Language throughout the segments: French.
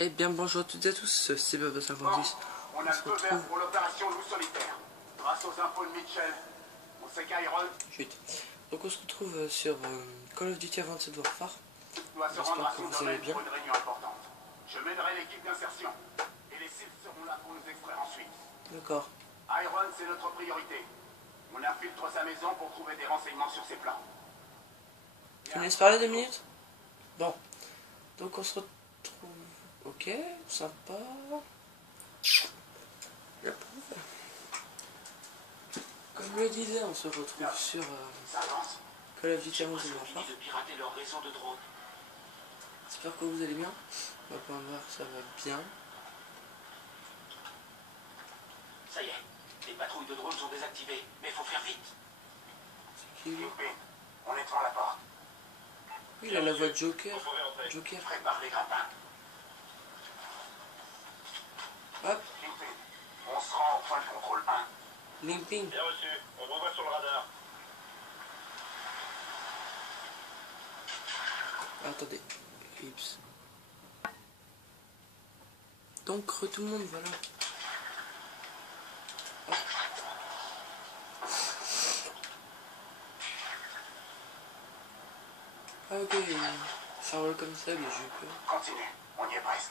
Eh bien bonjour à toutes et à tous, c'est Baba56. On a le feu vert pour l'opération Loup Solitaire. Grâce aux infos de Mitchell, on sait qu'Iron Chut. Donc on se retrouve sur Call of Duty Advanced Warfare. doit se rendre à J'espère que son vous allez domaine bien. pour une réunion importante. Je mènerai l'équipe d'insertion. Et les cibles seront là pour nous extraire ensuite. D'accord. Iron, c'est notre priorité. On infiltre sa maison pour trouver des renseignements sur ses plans. Tu me laisses parler 2 minutes? Bon. Donc on se retrouve... Ok, sympa. J'approuve. Comme je le disais, on se retrouve sur Ça avance. Call of Duty Advanced Warfare. de pirater leur réseau de drones. J'espère que vous allez bien. On va pas voir, ça va bien. Ça y est, les patrouilles de drones sont désactivées, mais faut faire vite. C'est qui lui? On étend la porte. Oui, il a la voix de Joker. Joker. Prépare les grappins. Hop, On se rend au point de contrôle 1. limping. Bien reçu, on vous voit sur le radar. Attendez, Eclipse. Donc, tout le monde, voilà. Hop. Ah, ok, ça roule comme ça, les jupes. Continue, on y est presque.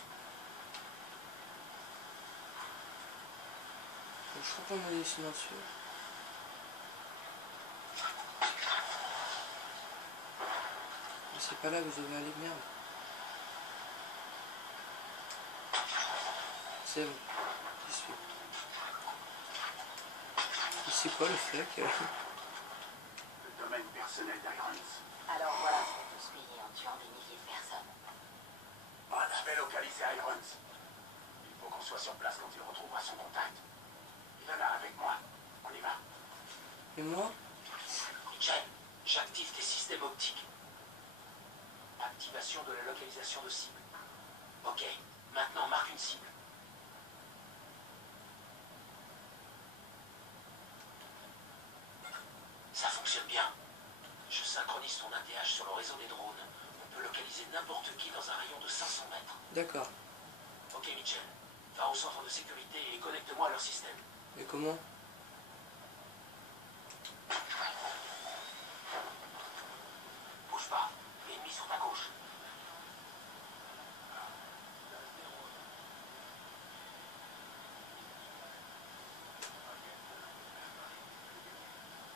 Je crois qu'on a des silencieux. Mais c'est pas là que vous devez aller, merde. C'est bon, j'y suis. Et c'est quoi le flag? Le domaine personnel d'Irons. Alors voilà ce qu'on tous payer en tuant des milliers de personnes. Je vais localiser Irons. Il faut qu'on soit sur place quand il retrouvera son contact. Il va là avec moi. On y va. Et moi? Mitchell, j'active tes systèmes optiques. Activation de la localisation de cible. Ok, maintenant marque une cible. Ça fonctionne bien. Je synchronise ton ATH sur le réseau des drones. On peut localiser n'importe qui dans un rayon de 500 mètres. D'accord. Ok, Mitchell. Va au centre de sécurité et connecte-moi à leur système. Mais comment? Bouge pas. L'ennemi sur ta gauche.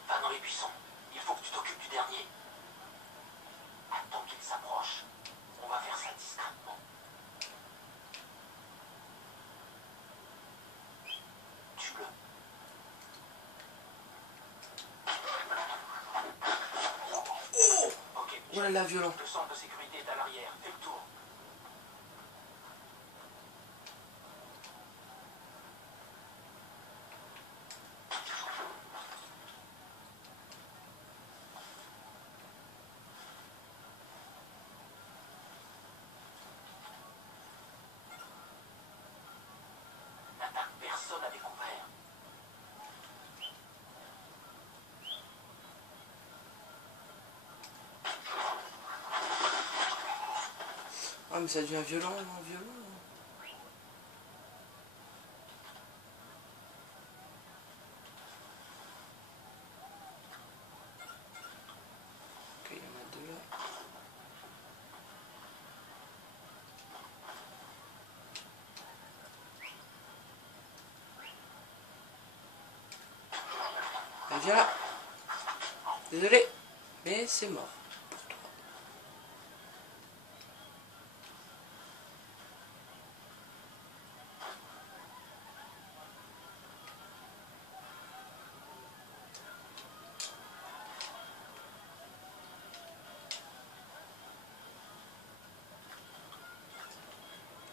Va dans les buissons. Il faut que tu t'occupes du dernier. Attends qu'il s'approche. On va faire ça discrètement. Tue-le. Ok. Oh là là, violent. Le centre de sécurité est à l'arrière. Fais le tour. N'attaque personne à découvert. Ah, mais ça devient violent, violent. Ok, il y en a deux là. Ah, viens là. Désolé, mais c'est mort pour toi.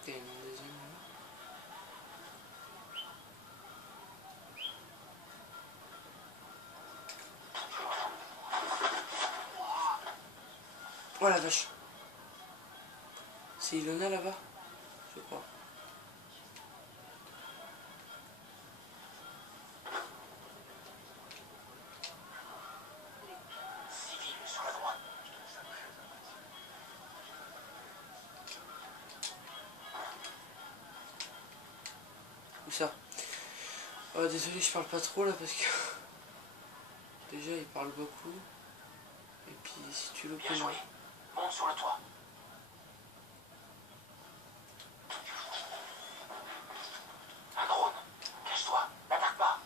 Et une deuxième. Oh la vache. C'est Ilona là-bas? Je crois. Civil sur la droite. ça. Désolé, je parle pas trop là parce que déjà il parle beaucoup. Et puis si tu le Bien joué. Monte sur le toit. Un drone. Cache-toi. N'attaque pas.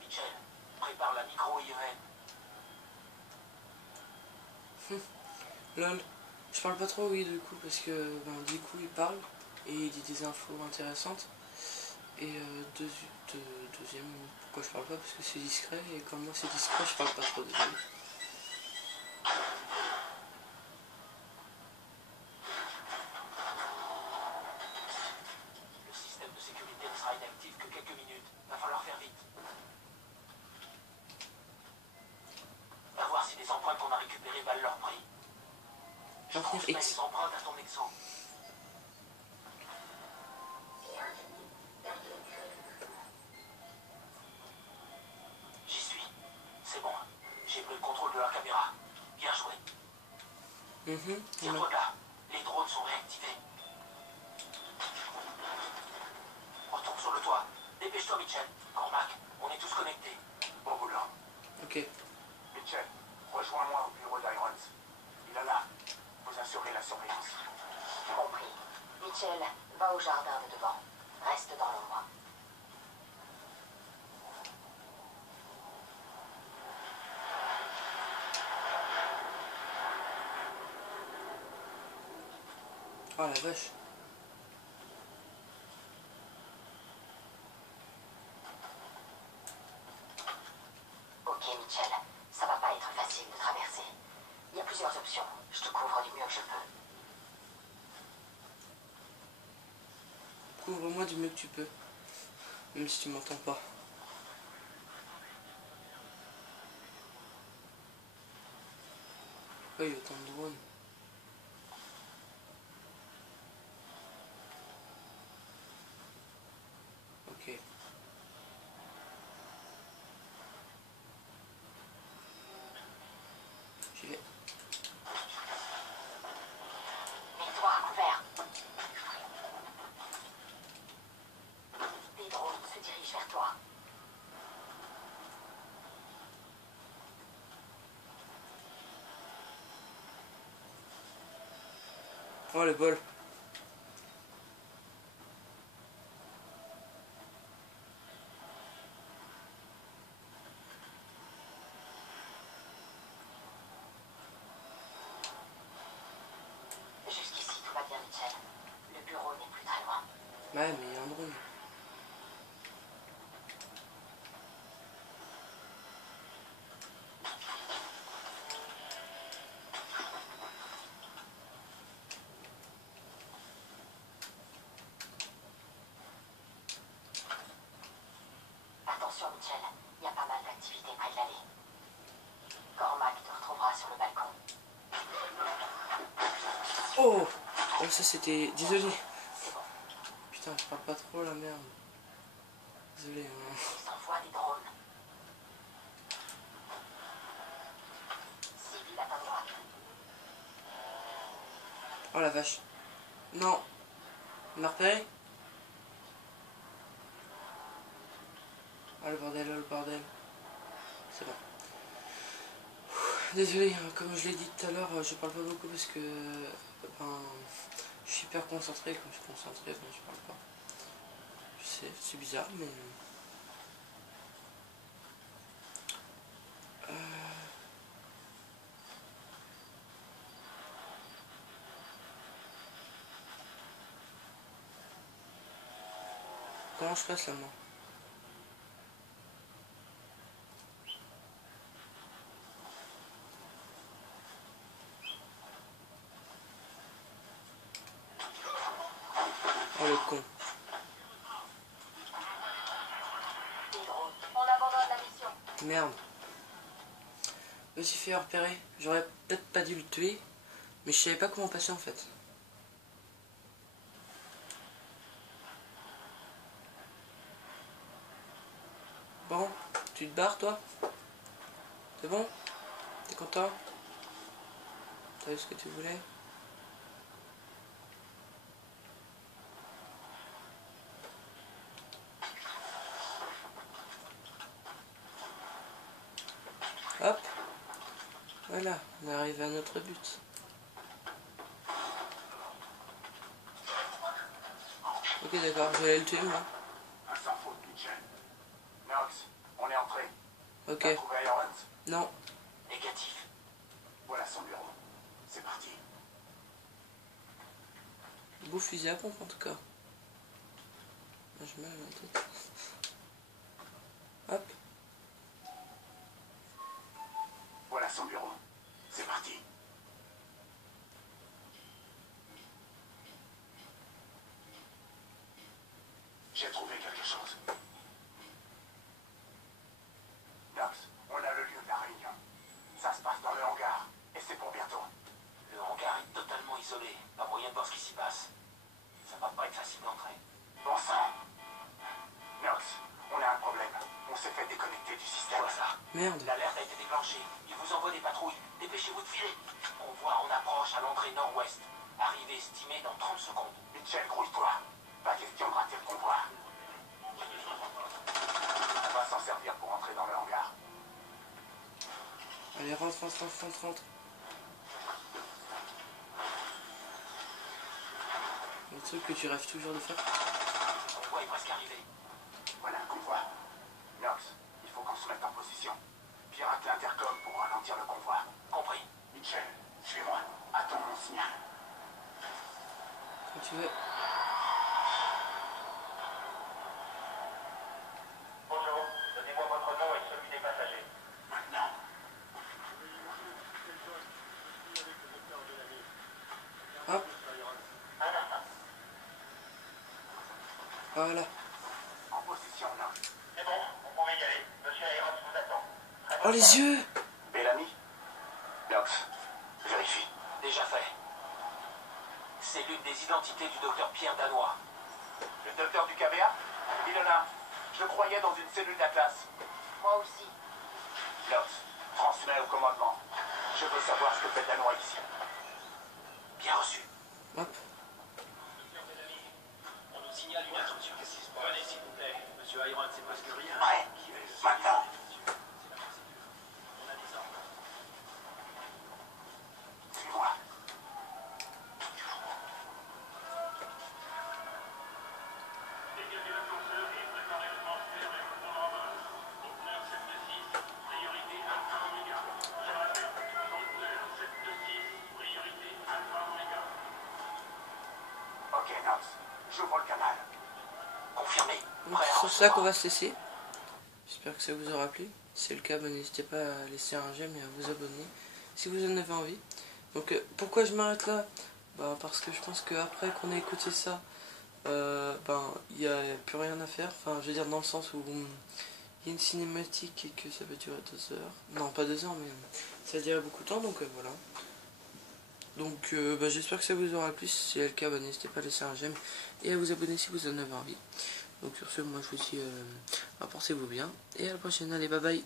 Mitchell, prépare la micro-IEM. Lol. Je parle pas trop, oui, du coup, parce que du coup il parle et il dit des infos intéressantes. Et deuxième, pourquoi je parle pas? Parce que c'est discret, et comme moi c'est discret, je parle pas trop, désolé. Le système de sécurité ne sera inactif que quelques minutes. Va falloir faire vite. Va voir si les empreintes qu'on a récupérées valent leur prix. Je Maintenir transmets X. les empreintes à ton exo. J'y suis. C'est bon. J'ai pris le contrôle de la caméra. Bien joué. Tire-toi de là. Les drones sont réactivés. Retourne sur le toit. Dépêche-toi, Mitchell. Cormac, on est tous connectés. Bon boulot. Ok. Mitchell, rejoins-moi au bureau d'Irons. Il est là. Vous assurez la surveillance. Compris. Mitchell, va au jardin de devant. Reste dans l'ombre. Oh la vache. Ok, Mitchell. Ça va pas être facile de traverser. Il y a plusieurs options. Je te couvre du mieux que je peux. Couvre-moi du mieux que tu peux. Même si tu m'entends pas. Pourquoi il y a autant de drones? Ok. J'y vais. Mets-toi à couvert. Des drones se dirigent vers toi. Oh le bol. Jusqu'ici, tout va bien, Mitchell. Le bureau n'est plus très loin. Ouais, mais il y a un drone. Attention, Mitchell. Il y a pas mal d'activités près de l'allée. Cormac te retrouvera sur le balcon. Oh! Oh, ça c'était... Désolé. Putain, je parle pas trop, la merde. Désolé. Ils envoient des drones. Civil à ta droite. Oh la vache. Non. Il m'a repéré? Ah le bordel, oh le bordel. C'est bon. Désolé, comme je l'ai dit tout à l'heure, je parle pas beaucoup parce que je suis hyper concentré quand je suis concentré, quand je parle pas. Je sais, c'est bizarre, mais... Comment je passe là, moi? Oh le con. Des drones. On abandonne la mission. Merde. Je me suis fait repérer. J'aurais peut-être pas dû le tuer, mais je savais pas comment passer en fait. Bon, tu te barres toi? C'est bon? T'es content? T'as eu ce que tu voulais? Voilà, on arrive à notre but. Ok, d'accord, je vais aller le tuer, moi. Un sans faute, Mitchell. Knox, on est entré. Ok. T'as trouvé Irons? Non. Négatif. Voilà son bureau. C'est parti. Beau fusil à pompe, en tout cas. J'ai mal à la tête. Hop. Voilà son bureau. C'est parti. J'ai trouvé quelque chose. Knox, on a le lieu de la réunion. Ça se passe dans le hangar. Et c'est pour bientôt. Le hangar est totalement isolé. Pas moyen de voir ce qui s'y passe. Ça va pas être facile d'entrer. Bon sang. Knox, on a un problème. On s'est fait déconnecter du système. Quoi ça? Merde. L'alerte a été déclenchée. Il vous envoie des patrouilles. Dépêchez-vous de filer. On voit en approche à l'entrée nord-ouest. Arrivée estimée dans 30 secondes. Mitchell, grouille-toi. Pas question de rater le convoi. On va s'en servir pour entrer dans le hangar. Allez, rentre. Le truc que tu rêves toujours de faire. Le convoi est presque arrivé. Voilà le convoi. Knox, il faut qu'on se mette en position. Pirate l'intercom pour ralentir le convoi. Compris. Mitchell, suis-moi. Attends mon signal. Quand tu veux. Bonjour. Donnez-moi votre nom et celui des passagers. Maintenant. Hop. Voilà. En position, Knox. C'est bon, vous pouvez y aller. Monsieur Irons vous attend. Oh, les yeux! Bellamy? Knox, vérifie. Déjà fait. C'est l'une des identités du docteur Pierre Danois. Le docteur du KBA? Ilona, je le croyais dans une cellule d'Atlas. Moi aussi. Knox, transmets au commandement. Je veux savoir ce que fait Danois ici. Bien reçu. Hop. On nous signale une intrusion. Venez s'il vous plaît. Monsieur Irons, c'est presque rien. Prêt? Maintenant. On a des ordres. Suis-moi. Ok, Knox, j'ouvre le canal. Confirmé. Donc, Prêt à c'est sur ça qu'on recevoir. va se laisser. J'espère que ça vous aura plu. Si c'est le cas, n'hésitez pas à laisser un j'aime et à vous abonner si vous en avez envie. Donc pourquoi je m'arrête là? Parce que je pense qu'après qu'on ait écouté ça, il n'y a plus rien à faire. Enfin, je veux dire dans le sens où il y a une cinématique et que ça va durer 2 heures. Non, pas 2 heures, mais ça dirait beaucoup de temps, donc voilà. Donc j'espère que ça vous aura plu. Si c'est le cas, n'hésitez pas à laisser un j'aime et à vous abonner si vous en avez envie. Donc sur ce, moi je vous dis, portez-vous bien et à la prochaine. Allez, bye bye.